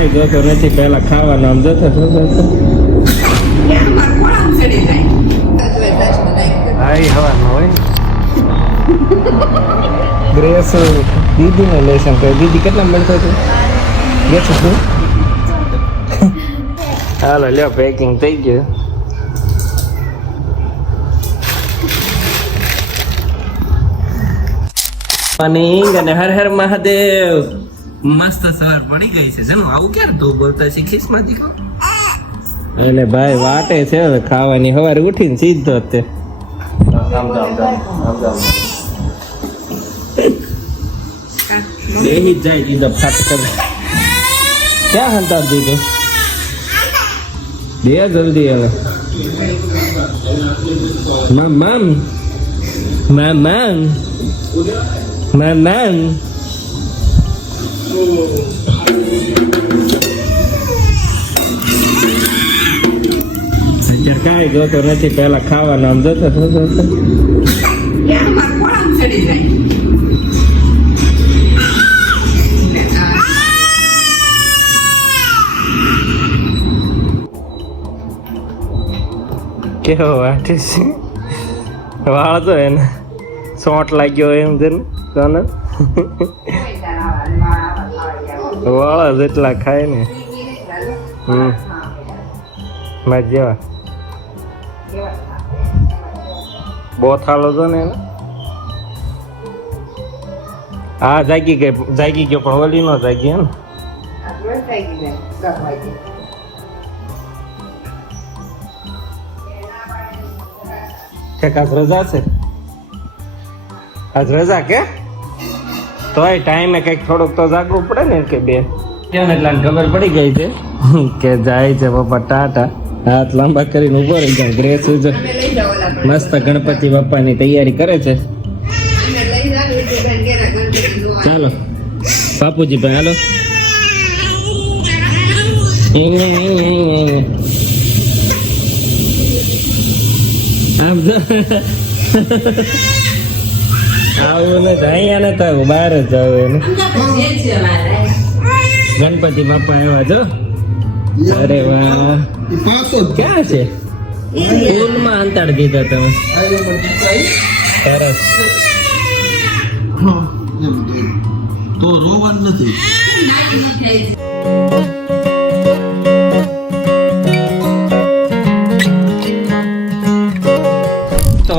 કાંઈ જોતો નથી, પહેલા ખાવાનું આમ જતો હવાનું હોય ગ્રેસ દીદીને લેશન કરે. દીદી કેટલા મળતો હતું ગ્રેસ શું? હાલો લ્યો પેકિંગ થઈ ગયું. અને હર હર મહાદેવ. મસ્ત સવાર પડી ગઈ છે. જનું આવું ક્યારે તું બોલતા શીખીશ માં દીકરો? એટલે ભાઈ વાટે છે હવે ખાવાની. સવારે ઉઠીને સીધો તે બેહી જાય દીધો ફાટ કર. ક્યાં હંતાર દીધો? દે જલ્દી હવે. મામ મામ મામ અત્યારે કાંઈ જોતો નથી, પહેલા ખાવાનું આમ જતો કેવો વાટે છે વાળ તો એને સોટ લાગ્યો એમ છે ને કોને વાળા જેટલા ખાય ને. માર જેવા બોથાલો તો ને એને. હા જાગી ગયો પણ ઓલી નો જાગી ને. આજ રજા છે? આજ રજા કે તોય ટાઈમે કઈક થોડુંક તો જાગવું પડે ને કે બે કેમ એટલે ખબર પડી ગઈ છે કે જાય છે પપ્પા ટાટા. હાથ લાંબા કરીને ઉભો રહી જાય. ગ્રેસ મસ્ત ગણપતિ બાપાની તૈયારી કરે છે. ચાલો બાપુજી ભાઈ હાલો. આમ જો આવું ને અહીંયા ને થયું બહાર જ જવું એને. ગણપતિ બાપા એવા જો. અરે વાહ ક્યાં છે? ફૂલમાં અંતાડી દીધા તમે. સરસ. તો રોવાનું નથી.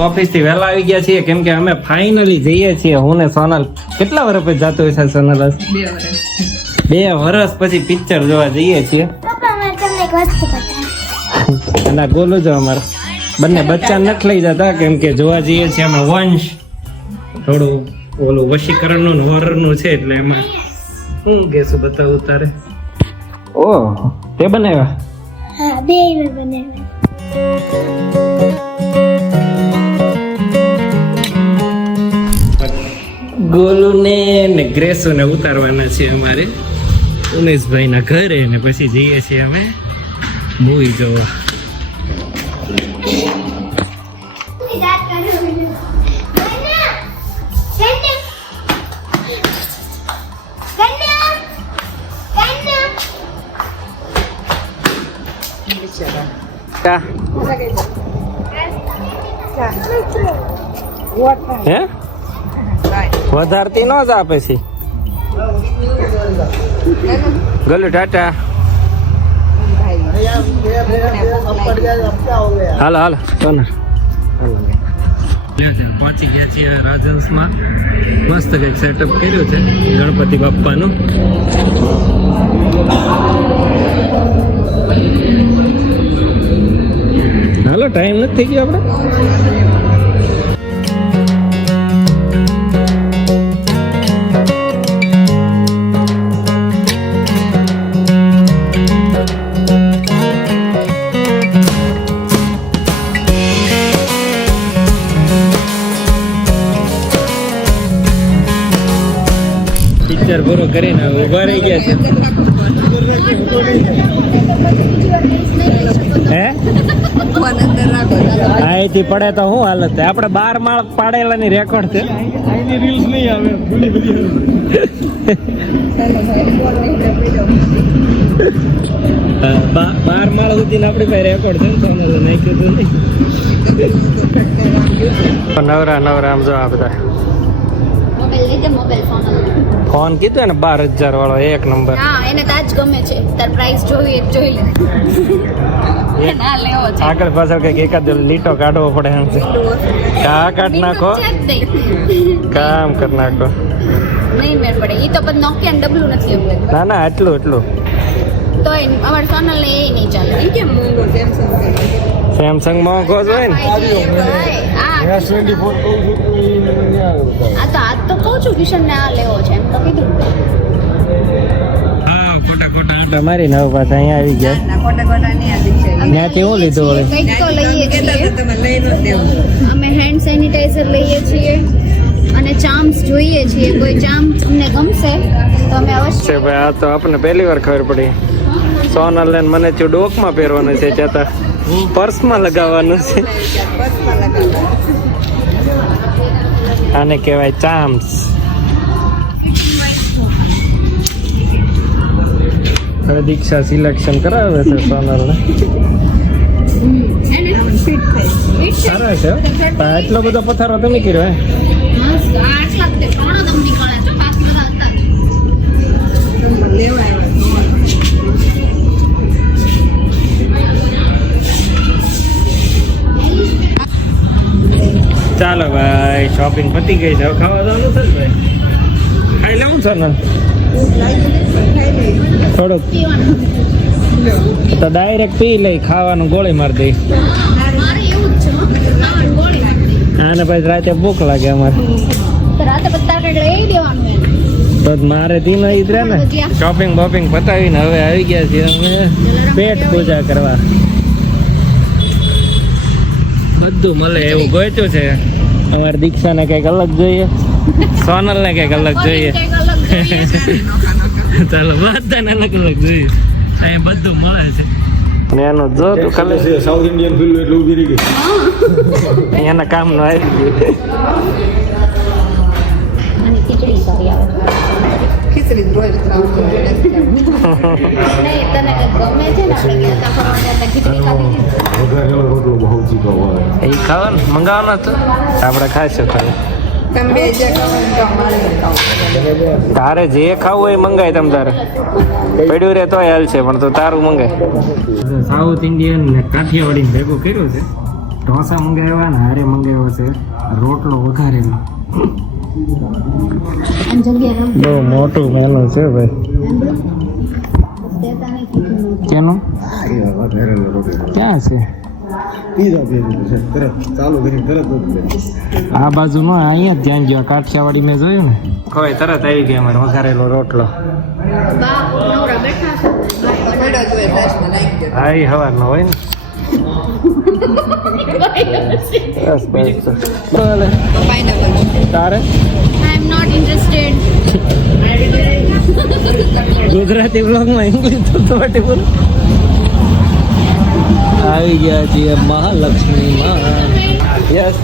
ઓફિસ થી વહેલા આવી ગયા છીએ કેમ કે અમે ફાઇનલી જઈએ છીએ. હું ને સોનલ કેટલા વર્ષ પછી જતો હોય છે સોનલ? 2 વર્ષ પછી પિક્ચર જોવા જઈએ છીએ. અને ગોલું જો અમારા બંને બચ્ચા નથી લઈ જતા કેમ કે જોવા જઈએ છીએ અમે વંશ. થોડું ઓલું વશીકરણ નું હોરર નું છે એટલે એમાં હું ગેસ બતાવું તારે. ઓહ તે બનાવ્યા? હા બે બનાવ્યા. ગોલુને ને ગ્રેસોને ઉતારવાના છે અમારે ઉમેશભાઈના ઘરે ને પછી જઈએ છીએ અમે મૂવી જોવા. હે વધારતી ન જ આપે છે. ગલુ ટાટા. હાલો હાલો સોના. પહોંચી ગયા છીએ રાજહંસમાં. મસ્ત કંઈક સેટઅપ કર્યું છે ગણપતિ બાપ્પાનું. હાલો ટાઈમ નથી થઈ ગયો આપણે. પિક્ચર પૂરું કરીને ઉભા રહી ગયા છે. હે અહીંથી પડે તો શું હાલત છે? આપણે 12 માળ પાડેલાની રેકોર્ડ છે. રીલ્સ નહીં આવે. બાર માળ સુધી આપણી પાસે રેકોર્ડ છે ને સોનલ નાખ્યું હતું નવરા નવરા આમ જો આ બધા મોબાઈલ ફોન ફોન કીધું ને 12,000 વાળો એક નંબર. હા એને તાજ ગમે છે તાર પ્રાઇસ જોઈ એક જોઈ લે ના લેવો છે આગળ પાછળ કઈક એકાદ લીટો કાઢવો પડે એમ છે. કા કાઢ નાખો કામ કરી નાખો. નહીં મેળ પડે ઈ તો પણ નોકિયા ડબલું નથી એવું ના ના એટલું એટલું તો અમાર સોનલ ને એ નહીં ચાલે ઈ કેમ મોંઘો સેમસંગ મોંઘો જ હોય ને. આ તો કહું છું કિશન ને આ લેવો છે એમ તો કીધું હા ખોટા ખોટા આંટા મારી નવ પાછા અહીંયા આવી ગયા. ત્યાંથી હું લીધું વળી કંઈક તો લઈએ છીએ અમે હેન્ડ સેનિટાઈઝર લઈએ છીએ અને ચામ્સ જોઈએ છીએ કોઈ ચામ તમને ગમશે તો અમે અવશ્ય છે ભાઈ. આ તો આપણને પહેલી વાર ખબર પડી. સોનલ ને મને તો ડોકમાં પહેરવાનું છે ચાતા પર્સમાં લગાવવાનું છે. આને કહેવાય ચામ્સ. હવે દીક્ષા સિલેક્શન કરાવે છે સોનલ ને. સારા છે પણ આટલો બધો પથારો તમે કર્યો હે. ચાલો ભાઈ શોપિંગ પતી ગઈ છે. હવે ખાવા જવાનું છે ને ભાઈ. ખાઈ લઉં છે ને થોડુંક તો ડાયરેક્ટ પી લઈ ખાવાનું ગોળી મારી દઈ. આને પછી રાતે ભૂખ લાગે અમારે રાતે બધા લઈ દેવાનું તો મારે દીનો ઈ જ રહે ને. શોપિંગ બોપિંગ પતાવીને હવે આવી ગયા છીએ અમે પેટ પૂજા કરવા. બધું મળે એવું ગોચ્યું છે. અમારે દીક્ષાને કંઈક અલગ જોઈએ, સોનલને કંઈક અલગ જોઈએ. ચાલો બધાને અલગ અલગ જોઈએ. અહીંયા બધું મળે છે. અને એનું જો તું ખાલી સાઉથ ઇન્ડિયન ફિલ્મ એટલે ઊભી રહી ગઈ. એના કામનું આવી ગયું. અને ખીચડી સારી આવે ખીચડી રોજ ખાવ નહીં તને ગમે છે ને આપણે ગયા તા ફરવા ગયા તા ખીચડી ખાધી હતી વઘારેલો રોટલો બહુ ચીકો હોય. એ ખાવાનું મંગાવવાનો હતો આપણે ખાઈશું ખાલી. તમે જે ખાવ તો અમારે ખાવ તારે જે ખાવું હોય એ મંગાય તમ તારે પડ્યું રે તોય હાલ છે પણ તો તારું મંગાય. સાઉથ ઇન્ડિયન ને કાઠિયાવાડી ભેગું કર્યું છે. ઢોસા મંગાવ્યા ને હારે મંગાવ્યો છે રોટલો વઘારેલો. બહુ મોટું મેનુ છે ભાઈ. કેનું વઘારેલો રોટલો ક્યાં છે પીઝા ભેગું છે. તરત ચાલુ કરી તરત જ લે. આ બાજુ નો અહીંયા જ ધ્યાન ગયો. કાઠિયાવાડી મેં જોયું ને કોઈ તરત આવી ગયા અમારે વઘારેલો રોટલો. બા નવરા બેઠા છે પડ્યો જોઈએ દસમાં નાખી દે હા એ હવારનો હોય ને. બસ બસ બોલે પાઇનેપલ તારે આઈ એમ નોટ ઇન્ટરેસ્ટેડ ગુજરાતી બ્લોગમાં ઇંગ્લિશ તો બોલ. આવી ગયા છીએ મહાલક્ષ્મી માં. Yes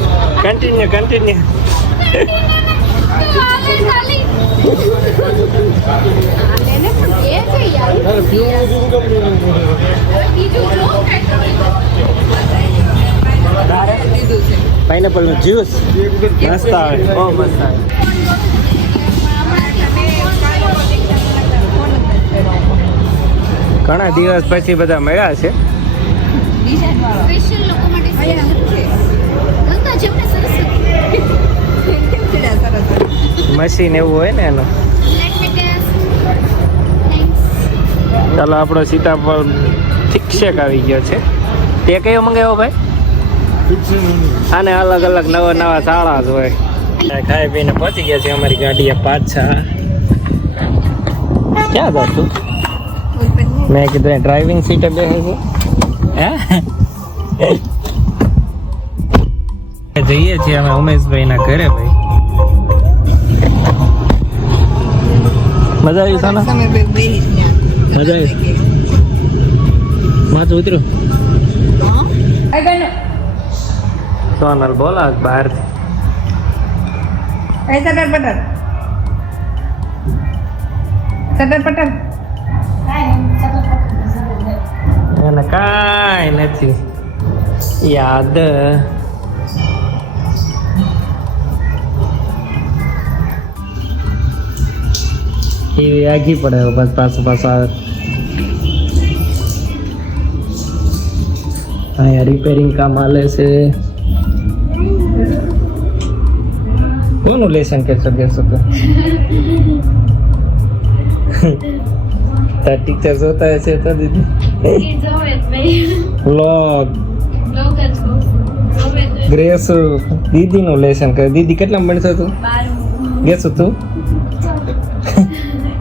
continue continue. પાઇનેપલ નું જ્યુસ મસ્ત આવે બહુ મસ્ત આવે. ઘણા દિવસ પછી બધા મળ્યા છે. સ્પેશિયલ લોકો માટે ધંધા છે ને સરસ મશીન એવું હોય ને એનું. લેટ મી ટેસ્ટ થેન્ક્સ ચાલો આપણો સીતાફળ શિક્ષક આવી ગયો છે. તે કયો મંગાવ્યો ભાઈ? આને અલગ અલગ નવા નવા શાળા જ હોય. ખાઈ પીને પહોંચી ગયા છે અમારી ગાડીએ પાછા. ક્યાં જાવ તું? મેં કીધું ડ્રાઇવિંગ સીટે બેસે છે. જઈએ છીએ અમે ઉમેશભાઈ ના ઘરે ભાઈ. મજા આવી સાના? તમે બે બેહી ત્યાં મજા આવી. માથું ઉતર્યું. સોનલ બોલા બહાર સટર પટર સટર પટર મેથ્યુ યાદ એવી આગી પડે બસ પાછું આવે અહીંયા રિપેરિંગ કામ હાલે છે કોનું લેસન કરશો બેસો તો તાર ટીચર જોતા હશે તો દીદી વ્લોગ ગ્રેસ દીદીનું લેસન કરે દીદી કેટલા ભણશો તું ગેસો તું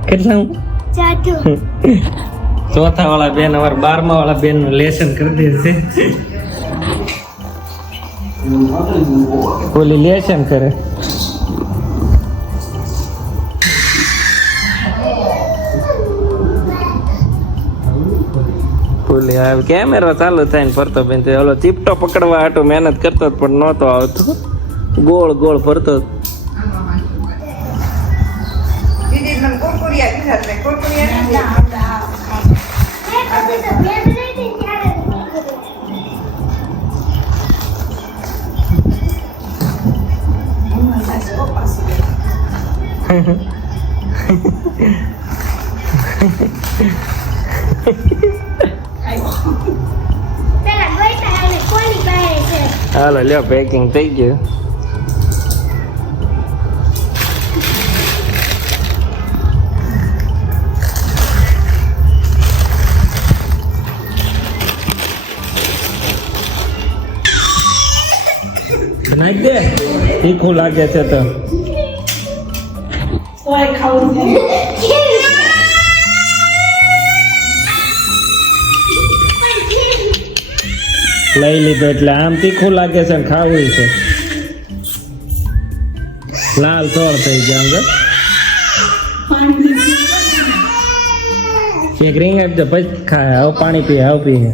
કેટલા ચોથા વાળા બેન અમાર 12મા વાળા બેન નું લેસન કરી દે છે ઓલી લેસન કરે ઓલી આ કેમેરો ચાલુ થાય ને ફરતો બેન તો ઓલો ચીપટો પકડવા હાટો મહેનત કરતો પણ નહોતો આવતો ગોળ ગોળ ફરતો દીદી મને કુરકુરિયા કીધા છે કુરકુરિયા હાલો લ્યો પેકિંગ થઈ ગયું નાખ દે તીખું લાગે છે તો લઈ લીધો એટલે આમ તીખું લાગે છે ને ખાવું છે લાલ થોડ થઈ ગયા એક રીંગ આપજો પછી ખાય આવ પાણી પીએ આવ પીએ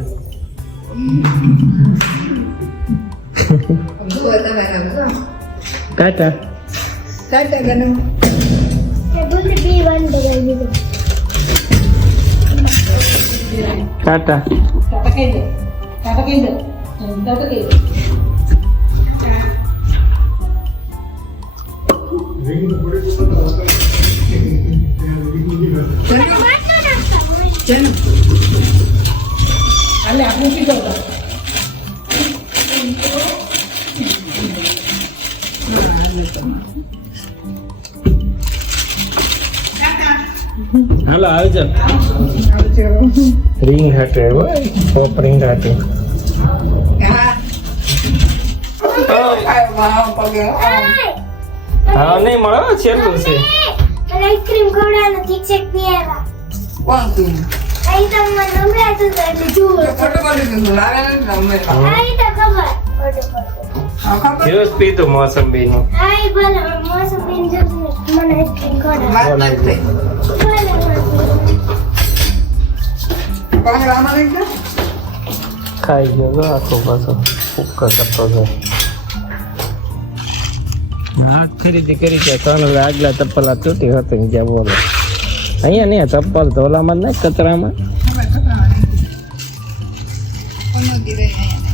જુઓ તમે રમજો કાકા ટાટા ગનું ટાટા હાલો આવજો રીંગ હાટે પોપ રીંગ હાટે હા નહીં મળે છેલ્લું છે આઈસ્ક્રીમ ખવડાવવાનું શિક્ષક બી આવ્યા કોણ તું અહીં તો મને નંબરાતું હતું એટલે જુઓ ફોટો પાડી દીધું લાવે ને અમે અહીં તો ખબર જ્યુસ પીધું મોસંબી નું આઈ ભલે મોસંબી જ્યુસ મને આઈસ્ક્રીમ ખવડાવ વાત નથી થઈ કોણ રામા લઈ ગયા ખાઈ ગયો તો આખો પાછો ફૂક્કા કરતો છે હા ખરીદી કરી છે ત્રણ આગલા ચપ્પલ આ તૂટી હતી ને જ્યાં બોલો અહીંયા નહીં ચપ્પલ તો ઓલામાં જ ને કચરામાં કોનો દીધો અહીંયા